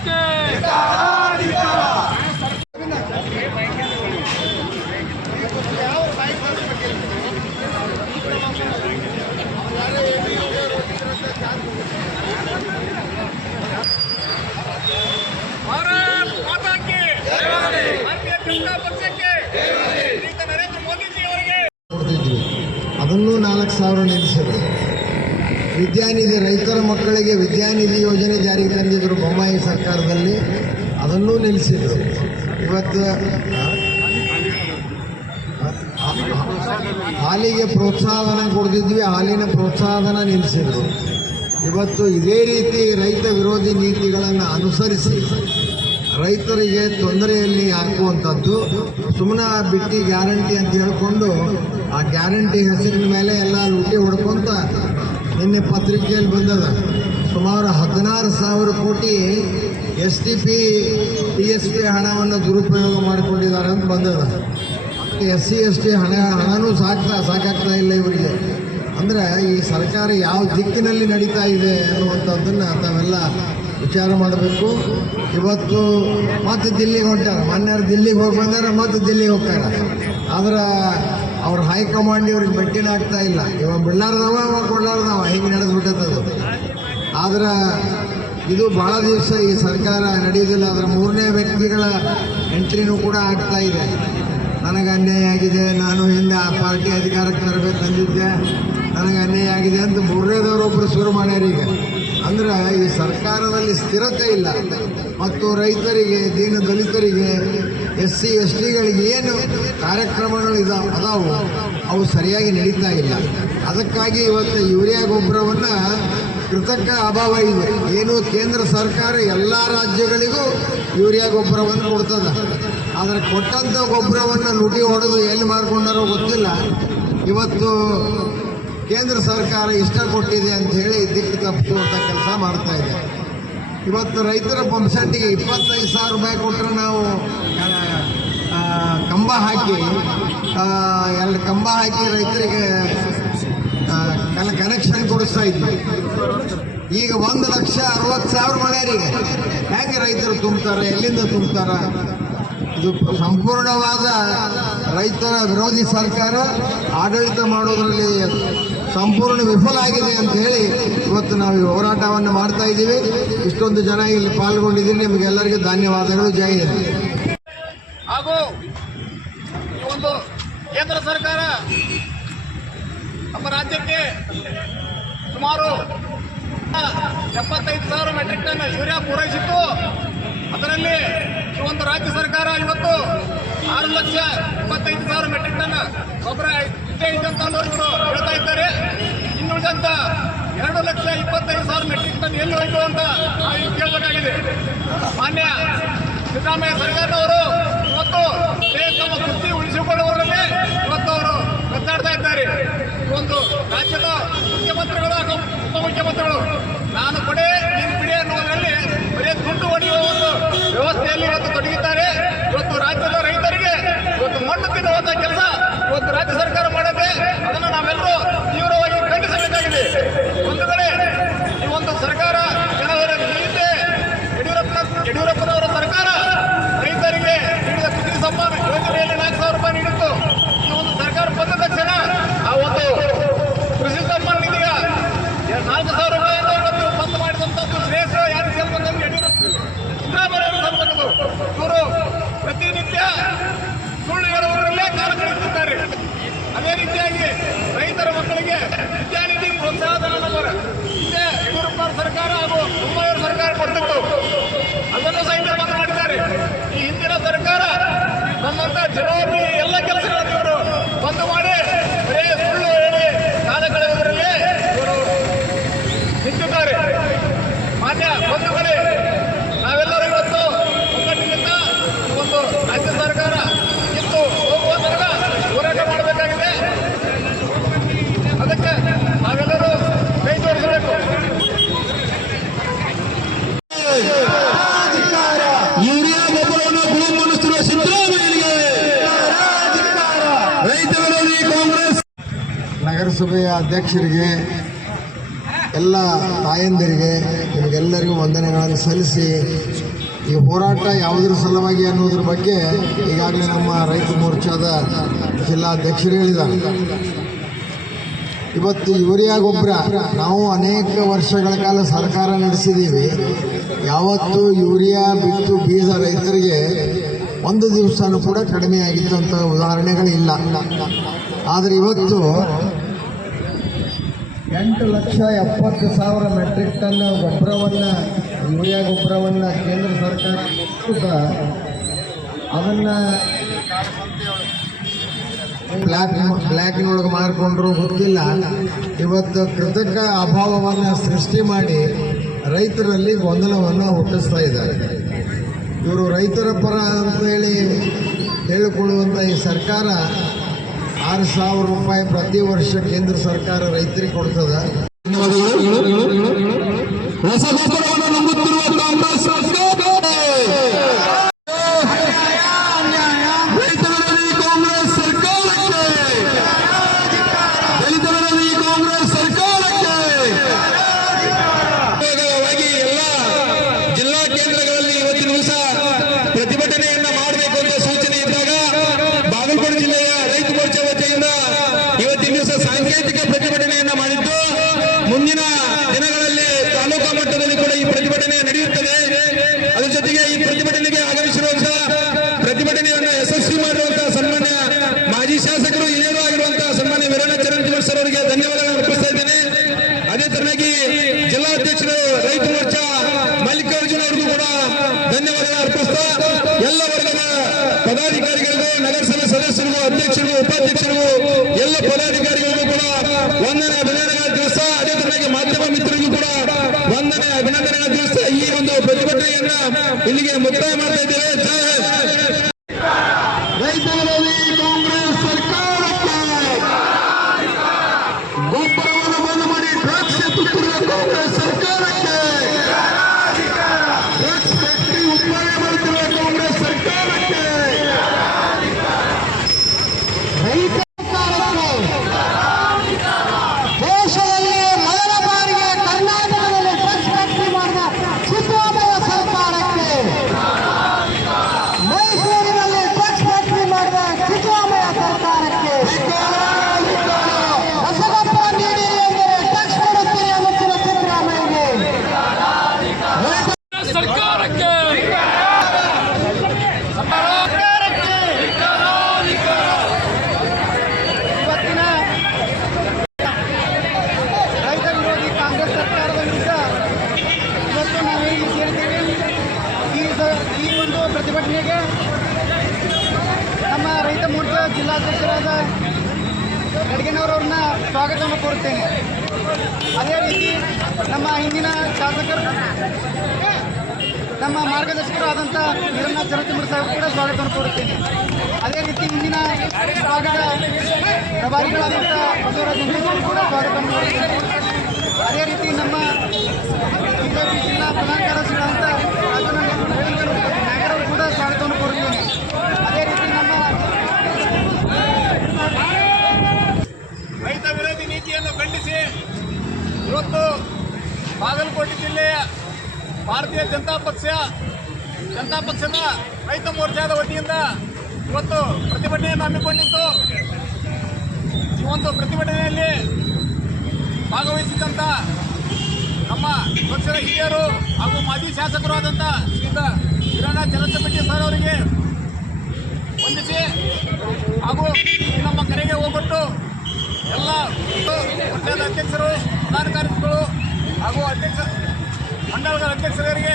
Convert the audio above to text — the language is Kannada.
ಸರ್ಕಾರಕ್ಕೆ ಭಾರತ್ ಮಾತಾ ಕಿ ಭಾರತೀಯ ಜನತಾ ಪಕ್ಷಕ್ಕೆ ನರೇಂದ್ರ ಮೋದಿಜಿ ಅವರಿಗೆ ಅದನ್ನೂ 4,000 ನಿಲ್ಲಿಸಿದ್ರು. ವಿದ್ಯಾನಿಧಿ ರೈತರ ಮಕ್ಕಳಿಗೆ ವಿದ್ಯಾನಿಧಿ ಯೋಜನೆ ಜಾರಿಗೆ ತಂದಿದ್ರು ಬೊಮ್ಮಾಯಿ ಸರ್ಕಾರದಲ್ಲಿ, ಅದನ್ನೂ ನಿಲ್ಲಿಸಿದ್ರು. ಇವತ್ತು ಹಾಲಿಗೆ ಪ್ರೋತ್ಸಾಹನ ಕೊಡ್ತಿದ್ವಿ, ಹಾಲಿನ ಪ್ರೋತ್ಸಾಹನ ನಿಲ್ಲಿಸಿದ್ರು. ಇವತ್ತು ಇದೇ ರೀತಿ ರೈತ ವಿರೋಧಿ ನೀತಿಗಳನ್ನು ಅನುಸರಿಸಿ ರೈತರಿಗೆ ತೊಂದರೆಯಲ್ಲಿ ಹಾಕುವಂಥದ್ದು, ಸುಮ್ಮನೆ ಬಿಟ್ಟು ಗ್ಯಾರಂಟಿ ಅಂತ ಹೇಳಿಕೊಂಡು ಆ ಗ್ಯಾರಂಟಿ ಹೆಸರಿನ ಮೇಲೆ ಎಲ್ಲ ಲೂಟಿ ಹೊಡ್ಕೊಂತ ನಿನ್ನೆ ಪತ್ರಿಕೆಯಲ್ಲಿ ಬಂದದ. ಸುಮಾರು 16,000 ಕೋಟಿ STP TSP ಹಣವನ್ನು ದುರುಪಯೋಗ ಮಾಡಿಕೊಂಡಿದ್ದಾರೆ ಅಂತ ಬಂದದ. SC ST ಹಣನೂ ಸಾಕಾಗ್ತಾ ಇಲ್ಲ ಇವರಿಗೆ. ಅಂದರೆ ಈ ಸರ್ಕಾರ ಯಾವ ದಿಕ್ಕಿನಲ್ಲಿ ನಡೀತಾ ಇದೆ ಅನ್ನುವಂಥದ್ದನ್ನು ತಾವೆಲ್ಲ ವಿಚಾರ ಮಾಡಬೇಕು. ಇವತ್ತು ಮತ್ತೆ ದಿಲ್ಲಿಗೆ ಹೊಂಟಾರ, ಮೊನ್ನೆಯವ್ರು ದಿಲ್ಲಿಗೆ ಹೋಗಿ ಬಂದಾರ, ಮತ್ತೆ ದಿಲ್ಲಿಗೆ ಹೋಗ್ತಾರೆ. ಆದ್ರೆ ಅವ್ರ ಹೈಕಮಾಂಡ್ ಇವ್ರಿಗೆ ಭೇಟಿನ ಆಗ್ತಾ ಇಲ್ಲ. ಇವಾಗ ಬಿಡ್ಲಾರ್ದವ ಅವಾಗ ಕೊಡ್ಲಾರ್ದವ, ಹಿಂಗೆ ನಡೆದು ಬಿಟ್ಟದ್ದು. ಆದ್ರೆ ಇದು ಭಾಳ ದಿವಸ ಈ ಸರ್ಕಾರ ನಡೆಯೋದಿಲ್ಲ. ಅದರ 3ನೇ ವ್ಯಕ್ತಿಗಳ ಎಂಟ್ರಿನೂ ಕೂಡ ಆಗ್ತಾ ಇದೆ. ನನಗೆ ಅನ್ಯಾಯ ಆಗಿದೆ, ನಾನು ಹಿಂದೆ ಆ ಪಾರ್ಟಿ ಅಧಿಕಾರಕ್ಕೆ ತರಬೇಕು ಅಂದಿದ್ದೆ, ನನಗೆ ಅನ್ಯಾಯ ಆಗಿದೆ ಅಂತ 3ನೇದವರೊಬ್ಬರು ಶುರು ಮಾಡ್ಯಾರ ಈಗ. ಅಂದ್ರೆ ಈ ಸರ್ಕಾರದಲ್ಲಿ ಸ್ಥಿರತೆ ಇಲ್ಲ. ಮತ್ತು ರೈತರಿಗೆ, ದೀನ ದಲಿತರಿಗೆ, SC STಗಳಿಗೆ ಏನು ಕಾರ್ಯಕ್ರಮಗಳು ಅದಾವು ಅವು ಸರಿಯಾಗಿ ನಡೀತಾ ಇಲ್ಲ. ಅದಕ್ಕಾಗಿ ಇವತ್ತು ಯೂರಿಯಾ ಗೊಬ್ಬರವನ್ನು ಕೃತಕ ಅಭಾವ ಇದೆ. ಏನು ಕೇಂದ್ರ ಸರ್ಕಾರ ಎಲ್ಲ ರಾಜ್ಯಗಳಿಗೂ ಯೂರಿಯಾ ಗೊಬ್ಬರವನ್ನು ಕೊಡ್ತದೆ. ಆದರೆ ಕೊಟ್ಟಂಥ ಗೊಬ್ಬರವನ್ನು ಲೂಟಿ ಹೊಡೆದು ಎಲ್ಲಿ ಮಾರ್ಕೊಂಡಾರೋ ಗೊತ್ತಿಲ್ಲ. ಇವತ್ತು ಕೇಂದ್ರ ಸರ್ಕಾರ ಇಷ್ಟ ಕೊಟ್ಟಿದೆ ಅಂಥೇಳಿ ದಿಕ್ಕು ತಪ್ಪಿಸುವಂಥ ಕೆಲಸ ಮಾಡ್ತಾ ಇದೆ. ಇವತ್ತು ರೈತರ ಪಂಪ್ಸೆಟ್ಟಿಗೆ 25,000 ರೂಪಾಯಿ ಕೊಟ್ಟರೆ ನಾವು ಕಂಬ ಹಾಕಿ ರೈತರಿಗೆ ಕನೆಕ್ಷನ್ ಕೊಡಿಸ್ತಾ ಇದ್ವಿ. ಈಗ 1,60,000 ಮಾಡ್ಯಾರೀಗ. ಹೇಗೆ ರೈತರು ತುಂಬ್ತಾರೆ, ಎಲ್ಲಿಂದ ತುಂಬ್ತಾರ? ಇದು ಸಂಪೂರ್ಣವಾದ ರೈತರ ವಿರೋಧಿ ಸರ್ಕಾರ ಆಡಳಿತ ಮಾಡೋದರಲ್ಲಿ ಸಂಪೂರ್ಣ ವಿಫಲ ಆಗಿದೆ ಅಂತ ಹೇಳಿ ಇವತ್ತು ನಾವು ಈ ಹೋರಾಟವನ್ನು ಮಾಡ್ತಾ ಇದ್ದೀವಿ. ಇಷ್ಟೊಂದು ಜನ ಇಲ್ಲಿ ಪಾಲ್ಗೊಂಡಿದ್ದೀರಿ, ನಿಮಗೆಲ್ಲರಿಗೂ ಧನ್ಯವಾದಗಳು. ಜೈ ಹಿಂದ್. ಹಾಗೂ ಈ ಒಂದು ಕೇಂದ್ರ ಸರ್ಕಾರ ನಮ್ಮ ರಾಜ್ಯಕ್ಕೆ ಸುಮಾರು 75,000 ಮೆಟ್ರಿಕ್ ಟನ್ ಯೂರಿಯಾ ಪೂರೈಸಿತ್ತು. ಅದರಲ್ಲಿ ಈ ಒಂದು ರಾಜ್ಯ ಸರ್ಕಾರ ಇವತ್ತು 6,25,000 ಮೆಟ್ರಿಕ್ ಟನ್ ಗೊಬ್ಬರ ಇದ್ದೇ ಇದ್ದಂತ ಇವರು ಹೇಳ್ತಾ ಇದ್ದಾರೆ. ಇನ್ನುಳಿದಂತ 2,25,000 ಮೆಟ್ರಿಕ್ ಟನ್ ಎಲ್ಲಿ ಹೋಯ್ತು ಅಂತ ನಾವು ಕೇಳಬೇಕಾಗಿದೆ. ಮಾನ್ಯ ಸಿದ್ದರಾಮಯ್ಯ ಸರ್ಕಾರದವರು ಇವತ್ತು ತಮ್ಮ ಕೃಷಿ ಉಳಿಸಿಕೊಳ್ಳುವವರಲ್ಲಿ ಇವತ್ತು ಅವರು ಕಚ್ಚಾಡ್ತಾ ಇದ್ದಾರೆ. ಈ ಒಂದು ರಾಜ್ಯದ ಮುಖ್ಯಮಂತ್ರಿಗಳು, ಉಪಮುಖ್ಯಮಂತ್ರಿಗಳು ನಾನು ಕೊಡೆ ನೀನು ಬಿಡಿ ಅನ್ನೋದರಲ್ಲಿ ಬರೀ ದುಡ್ಡು ಹೊಡೆಯುವ ಒಂದು ವ್ಯವಸ್ಥೆಯಲ್ಲಿ ಇವತ್ತು ತೊಡಗಿದ್ದಾರೆ. ಇವತ್ತು ರಾಜ್ಯದ ರೈತರಿಗೆ ಇವತ್ತು ಮಣ್ಣು ತಿನ್ನುವಂತಹ ಕೆಲಸ ಇವತ್ತು ರಾಜ್ಯ ಸರ್ಕಾರ ಮಾಡುತ್ತೆ. ಅದನ್ನು ನಾವೆಲ್ಲರೂ ತೀವ್ರವಾಗಿ ಖಂಡಿಸಬೇಕಾಗಿದೆ. ಒಂದು ಕಡೆ ಈ ಒಂದು ಸರ್ಕಾರ ಜನವರ ಹಿಂದೆ ಯಡಿಯೂರಪ್ಪನವರ ಸರ್ಕಾರ ರೈತರಿಗೆ ನೀಡಿದ ಕೃಷಿ ಸಮ್ಮಾನ ಯೋಜನೆಯಲ್ಲಿ 4,000 ರೂಪಾಯಿ ನೀಡಿತ್ತು. ಈ ಒಂದು ಸರ್ಕಾರ ಬಂದ ತಕ್ಷಣ ಆ ಒಂದು ಕೃಷಿ ಸಮ್ಮಾನ ನಿಧಿಯ 4,000 ರೂಪಾಯಿಯನ್ನು ಇವತ್ತು ಬಂದ್ ಮಾಡಿದಂಥದ್ದು ಶ್ರೇಷ್ಠ. ಯಾರು ಸೇರ್ಬೇಕಂದ್ರೆ ಯಡಿಯೂರಪ್ಪ ಸಿದ್ದರಾಮಯ್ಯ ಸಲ್ಬೇಕು. ಇವರು ಪ್ರತಿನಿತ್ಯ ಸುಳ್ಳು ಹೇಳುವವರಲ್ಲೇ ಕಾಲ ಕಳೆಯುತ್ತಿದ್ದಾರೆ. ಅದೇ ರೀತಿಯಾಗಿ ರೈತರ ಮಕ್ಕಳಿಗೆ ವಿದ್ಯಾನಿಧಿ ಪ್ರೋತ್ಸಾಹಧನವನ್ನು ಹಿಂದೆ ಯಡಿಯೂರಪ್ಪನವರ ಸರ್ಕಾರ ಹಾಗೂ ಬೊಮ್ಮಾಯಿಯವರ ಸರ್ಕಾರ ಕೊಟ್ಟಿತ್ತು. ಅದನ್ನು ಸಹಿತ ಬಂದ್ ಮಾಡಿದ್ದಾರೆ. ಈ ಹಿಂದಿನ ಸರ್ಕಾರ ನಮ್ಮಂತ ಜವಾಬ್ದಾರಿ ಎಲ್ಲ ಕೆಲಸಗಳನ್ನು ಇವರು ಬಂದ್ ಮಾಡಿ ಬರೇ ಸುಳ್ಳು ಹೇಳಿ ಕಾಲ ಕಳೆಯುವುದರಲ್ಲಿ ಇವರು ನಿಂತಿದ್ದಾರೆ. ಮಾನ್ಯ ಬಂಧುಗಳೇ, ನಾವೆಲ್ಲರೂ ಇವತ್ತು ಒಗ್ಗಟ್ಟಿನಿಂದ ಒಂದು ರಾಜ್ಯ ಸರ್ಕಾರ ಇತ್ತು ಹೋಗುವ ತನಕ ಹೋರಾಟ ಮಾಡಬೇಕಾಗಿದೆ. ಅದಕ್ಕೆ ನಾವೆಲ್ಲರೂ ಕೈ ಜೋಡಿಸಬೇಕು. ಯೂರಿಯಾ ಗೊಬ್ಬರವನ್ನು ಗುಣಮಣಿಸುತ್ತಿರುವ ಸಿದ್ದರಾಮಯ್ಯನಿಗೆ ರೈತ ವಿರೋಧಿ ಕಾಂಗ್ರೆಸ್ ನಗರಸಭೆಯ ಅಧ್ಯಕ್ಷರಿಗೆ, ಎಲ್ಲ ತಾಯಂದಿರಿಗೆ, ನಿಮಗೆಲ್ಲರಿಗೂ ವಂದನೆಗಳನ್ನು ಸಲ್ಲಿಸಿ ಈ ಹೋರಾಟ ಯಾವುದರ ಸಲುವಾಗಿ ಅನ್ನೋದ್ರ ಬಗ್ಗೆ ಈಗಾಗಲೇ ನಮ್ಮ ರೈತ ಮೋರ್ಚಾದ ಜಿಲ್ಲಾಧ್ಯಕ್ಷರು ಹೇಳಿದ್ದಾರೆ. ಇವತ್ತು ಯೂರಿಯಾ ಗೊಬ್ಬರ ನಾವು ಅನೇಕ ವರ್ಷಗಳ ಕಾಲ ಸರ್ಕಾರ ನಡೆಸಿದ್ದೀವಿ. ಯಾವತ್ತೂ ಯೂರಿಯಾ ಬಿತ್ತು ಬೀಜ ರೈತರಿಗೆ ಒಂದು ದಿವಸನೂ ಕೂಡ ಕಡಿಮೆ ಆಗಿದ್ದಂಥ ಉದಾಹರಣೆಗಳಿಲ್ಲ. ಆದರೆ ಇವತ್ತು 8,70,000 ಮೆಟ್ರಿಕ್ ಟನ್ ಗೊಬ್ಬರವನ್ನು, ಯೂರಿಯಾ ಗೊಬ್ಬರವನ್ನು ಕೇಂದ್ರ ಸರ್ಕಾರ ಅದನ್ನು ಬ್ಲ್ಯಾಕಿನೊಳಗೆ ಮಾರಿಕೊಂಡ್ರು ಗೊತ್ತಿಲ್ಲ. ಇವತ್ತು ಕೃತಕ ಅಭಾವವನ್ನು ಸೃಷ್ಟಿ ಮಾಡಿ ರೈತರಲ್ಲಿ ಗೊಂದಲವನ್ನು ಹುಟ್ಟಿಸ್ತಾ ಇದ್ದಾರೆ. ಇವರು ರೈತರ ಪರ ಅಂತ ಹೇಳಿಕೊಳ್ಳುವಂಥ ಈ ಸರ್ಕಾರ 6,000 ರೂಪಾಯಿ ಪ್ರತಿ ವರ್ಷ ಕೇಂದ್ರ ಸರ್ಕಾರ ರೈತರಿಗೆ ಕೊಡ್ತದೆ. ಹೊಸ ಗೊಬ್ಬರವನ್ನು ನಂಬುತ್ತಿರುವ ಕಾಂಗ್ರೆಸ್ ಸರ್ಕಾರ ರೈತರಲ್ಲಿ ಕಾಂಗ್ರೆಸ್ ಸರ್ಕಾರಕ್ಕೆ, ದಲಿತರಲ್ಲಿ ಕಾಂಗ್ರೆಸ್ ಸರ್ಕಾರಕ್ಕೆ ಎಲ್ಲ ಜಿಲ್ಲಾ ಕೇಂದ್ರಗಳಲ್ಲಿ ಇವತ್ತಿನ ದಿವಸ ಪ್ರತಿಭಟನೆಯನ್ನ ಮಾಡಬೇಕು ಅಂತ ಸೂಚನೆ ಇದ್ದಾಗ ಬಾಗಲಕೋಟೆ ಜಿಲ್ಲೆಯ ರೈತ ಮೋರ್ಚಾ ವತಿಯಿಂದ ಇವತ್ತಿನ ದಿವಸ ಸಾಂಕೇತಿಕ ಪ್ರತಿಭಟನೆಯನ್ನ ಮಾಡಿದ್ದು, ಮುಂದಿನ ದಿನಗಳಲ್ಲಿ ತಾಲೂಕಾ ಮಟ್ಟದಲ್ಲಿ ಕೂಡ ಈ ಪ್ರತಿಭಟನೆ ನಡೆಯುತ್ತದೆ. ಅದರ ಜೊತೆಗೆ ಈ ಪ್ರತಿಭಟನೆಗೆ ಆಗಮಿಸಿರುವಂತಹ ಪ್ರತಿಭಟನೆಯನ್ನು ಯಶಸ್ವಿ ಮಾಡಿರುವಂತಹ ಸನ್ಮಾನ್ಯ ಮಾಜಿ ಶಾಸಕರು ಹಿರಿಯರು ಆಗಿರುವಂತಹ ಸನ್ಮಾನ್ಯ ವೀರಣ್ಣ ಚರಂತಿಮಠ್ ಸರ್ ಅವರಿಗೆ ಧನ್ಯವಾದಗಳನ್ನು ಅರ್ಪಿಸ್ತಾ ಇದ್ದೇನೆ. ಅದೇ ತರನಾಗಿ ಜಿಲ್ಲಾಧ್ಯಕ್ಷರು ರೈತ ಮೋರ್ಚಾ ಮಲ್ಲಿಕಾರ್ಜುನ ಅವರಿಗೂ ಕೂಡ ಧನ್ಯವಾದಗಳನ್ನು ಅರ್ಪಿಸ್ತಾ ಎಲ್ಲ ವರ್ಗದ ಪದಾಧಿಕಾರಿಗಳಿಗೂ, ನಗರಸಭೆ ಸದಸ್ಯರಿಗೂ, ಅಧ್ಯಕ್ಷರಿಗೂ, ಉಪಾಧ್ಯಕ್ಷರಿಗೂ, ಎಲ್ಲ ಪದಾಧಿಕಾರಿಗಳಿಗೂ ಕೂಡ ವಂದನೆ ಅಭಿನಂದನೆಗಳ ದಿವಸ. ಅದೇ ತರನಾಗಿ ಮಾಧ್ಯಮ ಮಿತ್ರರಿಗೂ ಕೂಡ ವಂದನೆ ಅಭಿನಂದನೆಗಳ ದಿವಸ. ಈ ಒಂದು ಪ್ರತಿಭಟನೆಯನ್ನ ಇಲ್ಲಿಗೆ ಮುಕ್ತಾಯ ಮಾಡ್ತಾ ಇದ್ದೇವೆ. ಜೈ ಹಿಂದ್. ರೈತರಲ್ಲಿ ಕಾಂಗ್ರೆಸ್ ಸರ್ಕಾರಕ್ಕೆ, ಗೊಬ್ಬರವನ್ನು ಬಂದ್ ಮಾಡಿ ಡ್ರಗ್ಸ್ ಎತ್ತುತ್ತಿರುವ ಕಾಂಗ್ರೆಸ್ ಸರ್ಕಾರಕ್ಕೆ, ಡ್ರಗ್ಸ್ ಫ್ಯಾಕ್ಟರಿ ಉತ್ಪಾದನೆ ಮಾಡುತ್ತಿರುವ ಕಾಂಗ್ರೆಸ್ ಸರ್ಕಾರಕ್ಕೆ, ರೈತ ದೇಶದಲ್ಲಿ ಮೊದಲ ಬಾರಿಗೆ ಕರ್ನಾಟಕದಲ್ಲಿ ಡ್ರಗ್ಸ್ ಫ್ಯಾಕ್ಟರಿ ಮಾಡಿದ ಸಿದ್ದರಾಮಯ್ಯ ಸರ್ಕಾರಕ್ಕೆ, ಮೈಸೂರಿನಲ್ಲಿ ಡ್ರಗ್ಸ್ ಫ್ಯಾಕ್ಟರಿ ಮಾಡಿದ ಸಿದ್ದರಾಮಯ್ಯ ಸರ್ಕಾರಕ್ಕೆ, ರಸಗೊಬ್ಬರ ನೀಡಿ ಎಂದರೆ ಡ್ರಗ್ಸ್ ಕೊಡುತ್ತೀರಿ ಅನ್ನುತ್ತಿರುವ ಸಿದ್ದರಾಮಯ್ಯಗೆ, ಸರ್ಕಾರಕ್ಕೆ ಇವತ್ತಿನ ರೈತ ವಿರೋಧಿ ಕಾಂಗ್ರೆಸ್ ಸರ್ಕಾರದ ವಿರುದ್ಧ ಇವತ್ತು ನಾವೇನು ಸೇರಿದ್ದೇವೆ. ಈ ಒಂದು ಪ್ರತಿಭಟನೆಗೆ ನಮ್ಮ ರೈತ ಮೋರ್ಚಾ ಜಿಲ್ಲಾಧ್ಯಕ್ಷರಾದ ಗಡ್ಗೆನವರವ್ರನ್ನ ಸ್ವಾಗತವನ್ನು ಕೋರುತ್ತೇನೆ. ಅದೇ ರೀತಿ ನಮ್ಮ ಹಿಂದಿನ ಶಾಸಕರು, ನಮ್ಮ ಮಾರ್ಗದರ್ಶಕರು ಆದಂಥ ವೀರಣ್ಣ ಚರಂತಿಮಠ್ ಸಾಹೇಬ್ ಕೂಡ ಸ್ವಾಗತವನ್ನು ಕೋರುತ್ತೇನೆ. ಅದೇ ರೀತಿ ಹಿಂದಿನ ಭಾಗದ ಪ್ರಭಾರಿಗಳಾದಂಥ ಬಸವರಾಜ ಇಂಗ್ಲಿಷ್ ಕೂಡ ಸ್ವಾಗತವನ್ನು ಕೋರುತ್ತೇನೆ. ಅದೇ ರೀತಿ ನಮ್ಮ ಬಿಜೆಪಿ ಜಿಲ್ಲಾ ಪ್ರಧಾನ ಕಾರ್ಯದರ್ಶಿಗಳಾದಂಥ ನಾಗರವರು ಕೂಡ ಸ್ವಾಗತವನ್ನು ಕೋರುತ್ತೇನೆ. ಅದೇ ರೀತಿ ನಮ್ಮ ರೈತ ವಿರೋಧಿ ನೀತಿಯನ್ನು ಖಂಡಿಸಿ ಇವತ್ತು ಬಾಗಲಕೋಟೆ ಜಿಲ್ಲೆಯ ಭಾರತೀಯ ಜನತಾ ಪಕ್ಷದ ರೈತ ಮೋರ್ಚಾದ ವತಿಯಿಂದ ಇವತ್ತು ಪ್ರತಿಭಟನೆಯನ್ನು ಹಮ್ಮಿಕೊಂಡಿದ್ದು, ಈ ಒಂದು ಪ್ರತಿಭಟನೆಯಲ್ಲಿ ಭಾಗವಹಿಸಿದಂಥ ನಮ್ಮ ಪಕ್ಷದ ಹಿರಿಯರು ಹಾಗೂ ಮಾಜಿ ಶಾಸಕರು ಆದಂಥ ಶ್ರೀಯುತ ವೀರಣ್ಣ ಚರಂತಿಮಠ್ ಸರ್ ಅವರಿಗೆ ವಂದಿಸಿ, ಹಾಗೂ ನಮ್ಮ ಕರೆಗೆ ಹೋಗ್ಬಿಟ್ಟು ಎಲ್ಲ ಪಕ್ಷದ ಅಧ್ಯಕ್ಷರು, ಪ್ರಧಾನ ಕಾರ್ಯದರ್ಶಿಗಳು ಹಾಗೂ ಮಂಡಳದ ಅಧ್ಯಕ್ಷರಿಗೆ